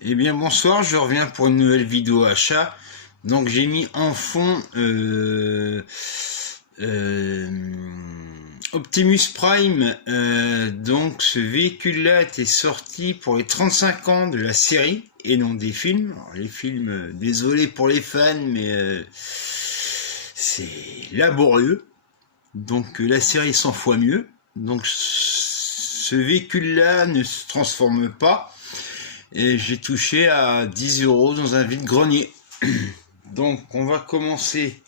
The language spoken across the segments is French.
Eh bien bonsoir, je reviens pour une nouvelle vidéo achat. Donc j'ai mis en fond euh, Optimus Prime. Donc ce véhicule-là était sorti pour les 35 ans de la série et non des films. Alors, les films, désolé pour les fans, mais c'est laborieux. Donc la série 100 fois mieux. Donc ce véhicule-là ne se transforme pas. Et j'ai touché à 10 € dans un vide-grenier. Donc on va commencer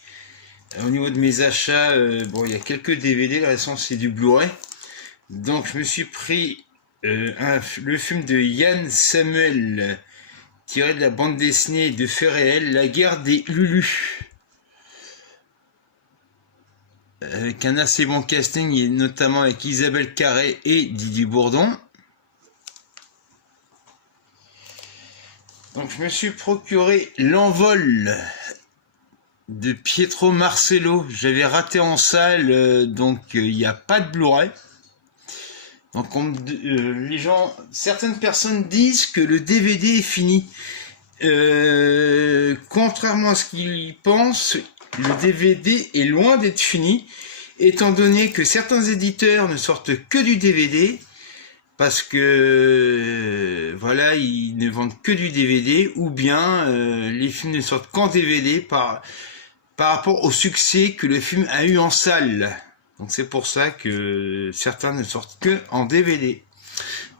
au niveau de mes achats. Bon, il y a quelques DVD, le restant c'est du Blu-ray. Donc je me suis pris le film de Yann Samuel, tiré de la bande dessinée de faits réels, La guerre des Lulu. Avec un assez bon casting, et notamment avec Isabelle Carré et Didier Bourdon. Donc je me suis procuré L'Envol de Pietro Marcello. J'avais raté en salle, donc il n'y a pas de Blu-ray. Donc les gens, certaines personnes disent que le DVD est fini. Contrairement à ce qu'ils pensent, le DVD est loin d'être fini, étant donné que certains éditeurs ne sortent que du DVD. Parce que voilà, ils ne vendent que du DVD, ou bien les films ne sortent qu'en DVD par rapport au succès que le film a eu en salle. Donc c'est pour ça que certains ne sortent que en DVD.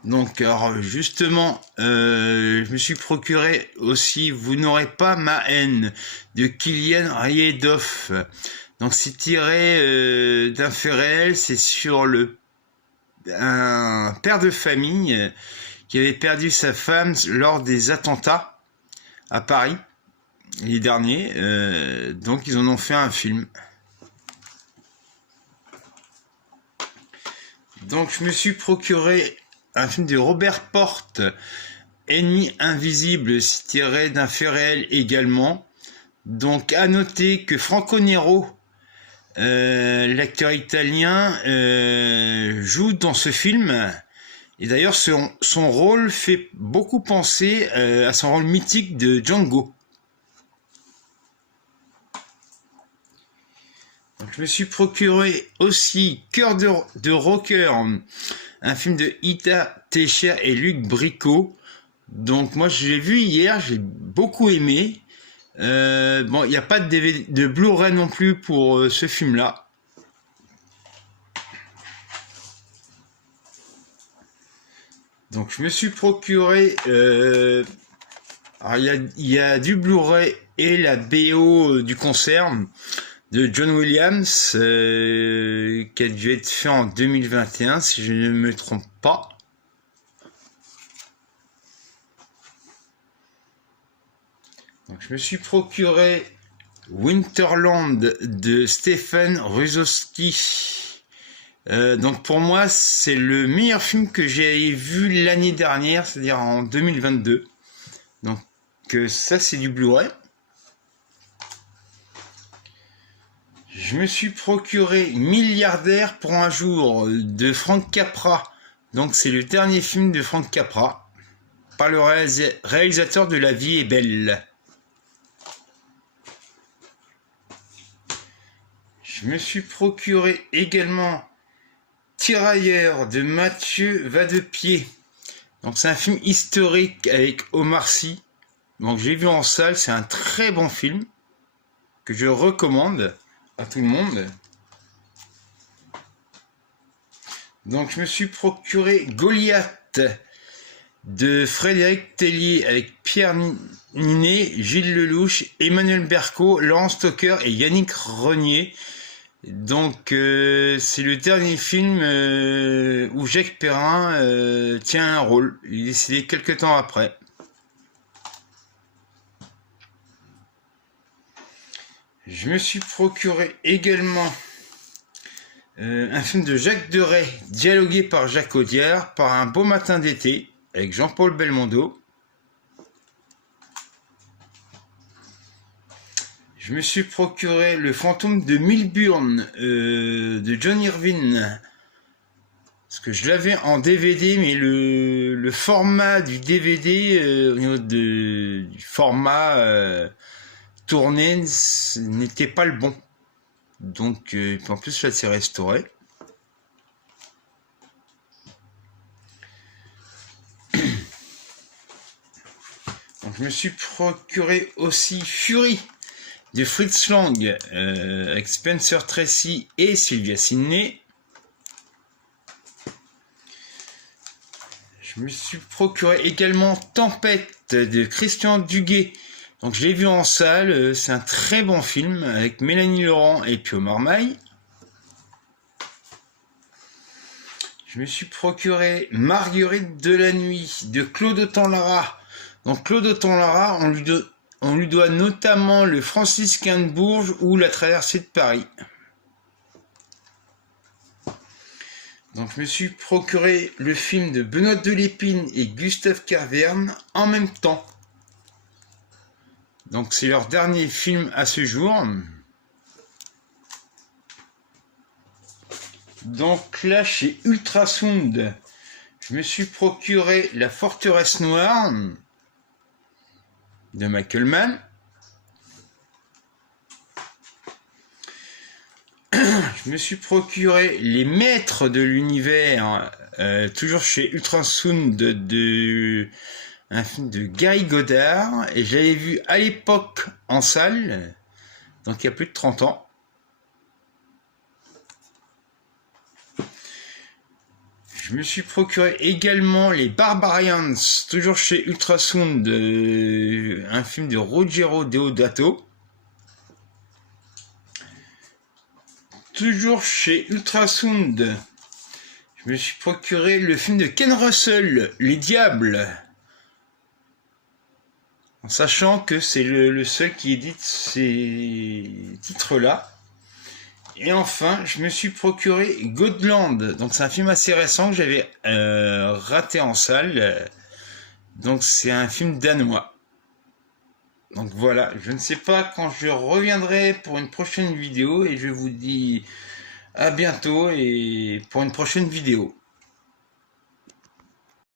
Donc alors justement, je me suis procuré aussi Vous n'aurez pas ma haine de Kylian Riedoff. Donc c'est tiré d'un fait réel, c'est sur un père de famille qui avait perdu sa femme lors des attentats à Paris les derniers, donc ils en ont fait un film. Donc je me suis procuré un film de Robert Porte, Ennemi invisible, tiré d'un fait réel également. Donc à noter que Franco Nero, l'acteur italien, joue dans ce film. Et d'ailleurs son rôle fait beaucoup penser à son rôle mythique de Django. Donc, je me suis procuré aussi Cœur de rocker, un film de Ita Techer et Luc Bricot. Donc moi je l'ai vu hier, j'ai beaucoup aimé. Bon, il n'y a pas de DVD, de Blu-ray non plus pour ce film-là. Donc je me suis procuré, alors il y a du Blu-ray et la BO du concert de John Williams, qui a dû être fait en 2021 si je ne me trompe pas. Donc je me suis procuré Winterland de Stephen Rusowski. Donc pour moi c'est le meilleur film que j'ai vu l'année dernière, c'est-à-dire en 2022. Donc ça c'est du Blu-ray. Je me suis procuré Milliardaire pour un jour de Frank Capra. Donc c'est le dernier film de Frank Capra par le réalisateur de La vie est belle. Je me suis procuré également Tirailleurs de Mathieu Vadepied. Donc c'est un film historique avec Omar Sy. Donc j'ai vu en salle, c'est un très bon film que je recommande à tout le monde. Donc je me suis procuré Goliath de Frédéric Tellier avec Pierre Ninet, Gilles Lelouch, Emmanuel Berco, Laurent Stocker et Yannick Renier. Donc c'est le dernier film où Jacques Perrin tient un rôle. Il est décédé quelques temps après. Je me suis procuré également un film de Jacques Deray, dialogué par Jacques Audiard, par un beau matin d'été, avec Jean-Paul Belmondo. Je me suis procuré Le fantôme de Milburn de John Irvine, Parce que je l'avais en DVD, mais le format du DVD, au niveau du format tourné, n'était pas le bon. Donc, en plus, là, c'est restauré. Donc, je me suis procuré aussi Fury de Fritz Lang avec Spencer Tracy et Sylvia Sidney. Je me suis procuré également Tempête de Christian Duguay. Donc je l'ai vu en salle, c'est un très bon film avec Mélanie Laurent et Pio Marmaille. Je me suis procuré Marguerite de la nuit de Claude Autant-Lara. Donc Claude Autant-Lara, on lui doit notamment le Franciscain de Bourges ou la traversée de Paris. Donc je me suis procuré le film de Benoît Delépine et Gustave Carverne en même temps. Donc c'est leur dernier film à ce jour. Donc là chez Ultrasound, je me suis procuré La Forteresse Noire de Michael Mann. Je me suis procuré Les Maîtres de l'Univers, toujours chez Ultrasound, un film de Gary Goddard, et je l'avais vu à l'époque en salle, donc il y a plus de 30 ans. Je me suis procuré également Les Barbarians, toujours chez Ultrasound, un film de Ruggero Deodato. Toujours chez Ultrasound, je me suis procuré le film de Ken Russell, Les Diables, en sachant que c'est le seul qui édite ces titres-là. Et enfin, je me suis procuré Godland, donc c'est un film assez récent que j'avais raté en salle, donc c'est un film danois. Donc voilà, je ne sais pas quand je reviendrai pour une prochaine vidéo et je vous dis à bientôt et pour une prochaine vidéo.